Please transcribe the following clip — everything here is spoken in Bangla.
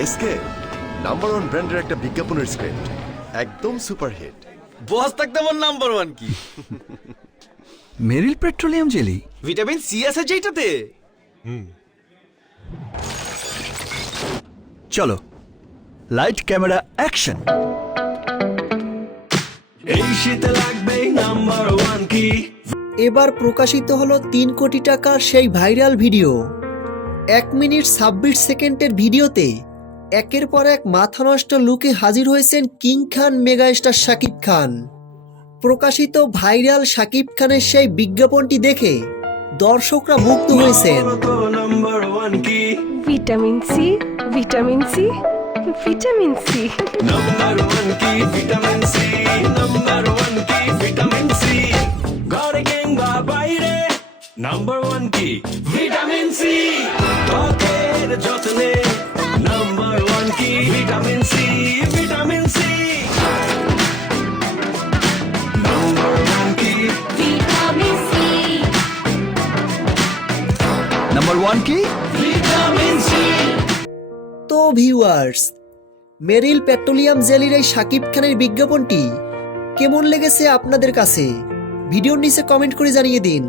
এসকে নাম্বার ওয়ান ব্র্যান্ডের একটা বিজ্ঞাপনের স্ক্রিপ্ট, একদম সুপারহিট। বস থাকতে আমার নাম্বার ওয়ান কি? মেরিল পেট্রোলিয়াম জেলি, ভিটামিন সি আছে যেটাতে। চলো লাইট ক্যামেরা অ্যাকশন। এই শীতে লাগবে নাম্বার ওয়ান কি। এবার প্রকাশিত হলো 3 কোটি টাকার সেই ভাইরাল ভিডিও। 1 মিনিট 26 সেকেন্ডের ভিডিওতে একের পর এক মাথা নষ্ট লুকে হাজির হয়েছেন কিং খান মেগাস্টার শাকিব খান। প্রকাশিত ভাইরাল শাকিব খানের সেই বিজ্ঞাপনটি দেখে দর্শকরা মুগ্ধ হয়েছেন। নাম্বার ওয়ান কি। Vitamin C, vitamin C, vitamin C. Number one কি ভিটামিন সি, নাম্বার ওয়ান কি ভিটামিন সি। ঘরে কিংবা বাইরে নাম্বার ওয়ান কি ভিটামিন সি। ত্বকের যত্নে নাম্বার ওয়ান কি vitamin C, vitamin C. Number one কি ভিটামিন সি। নাম্বার ওয়ান কি? Vitamin C. তো ভিউয়ার্স, মেরিল পেট্রোলিয়াম জেলির এই শাকিব খানের বিজ্ঞাপনটি কেমন লেগেছে আপনাদের কাছে? ভিডিওর নিচে কমেন্ট করে জানিয়ে দিন।